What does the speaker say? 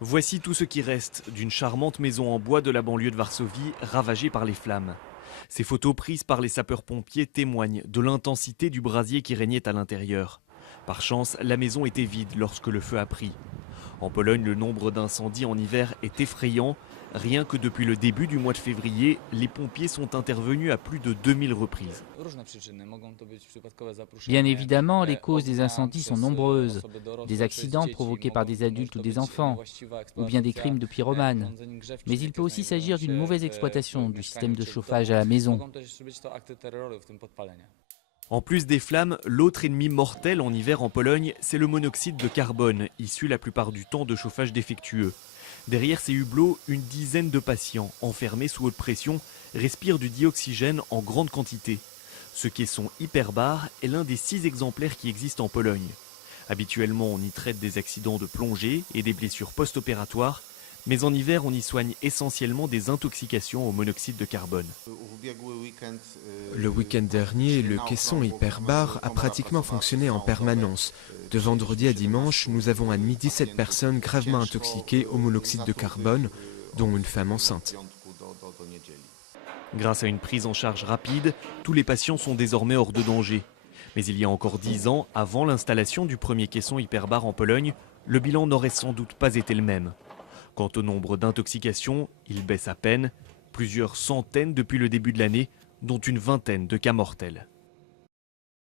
Voici tout ce qui reste d'une charmante maison en bois de la banlieue de Varsovie ravagée par les flammes. Ces photos prises par les sapeurs-pompiers témoignent de l'intensité du brasier qui régnait à l'intérieur. Par chance, la maison était vide lorsque le feu a pris. En Pologne, le nombre d'incendies en hiver est effrayant. Rien que depuis le début du mois de février, les pompiers sont intervenus à plus de 2000 reprises. Bien évidemment, les causes des incendies sont nombreuses. Des accidents provoqués par des adultes ou des enfants, ou bien des crimes de pyromanes. Mais il peut aussi s'agir d'une mauvaise exploitation du système de chauffage à la maison. En plus des flammes, l'autre ennemi mortel en hiver en Pologne, c'est le monoxyde de carbone, issu la plupart du temps de chauffage défectueux. Derrière ces hublots, une dizaine de patients, enfermés sous haute pression, respirent du dioxygène en grande quantité. Ce caisson hyperbar est l'un des 6 exemplaires qui existent en Pologne. Habituellement, on y traite des accidents de plongée et des blessures post-opératoires, mais en hiver, on y soigne essentiellement des intoxications au monoxyde de carbone. Le week-end dernier, le caisson hyperbar a pratiquement fonctionné en permanence. De vendredi à dimanche, nous avons admis 17 personnes gravement intoxiquées au monoxyde de carbone, dont une femme enceinte. Grâce à une prise en charge rapide, tous les patients sont désormais hors de danger. Mais il y a encore 10 ans, avant l'installation du premier caisson hyperbar en Pologne, le bilan n'aurait sans doute pas été le même. Quant au nombre d'intoxications, il baisse à peine, plusieurs centaines depuis le début de l'année, dont une vingtaine de cas mortels.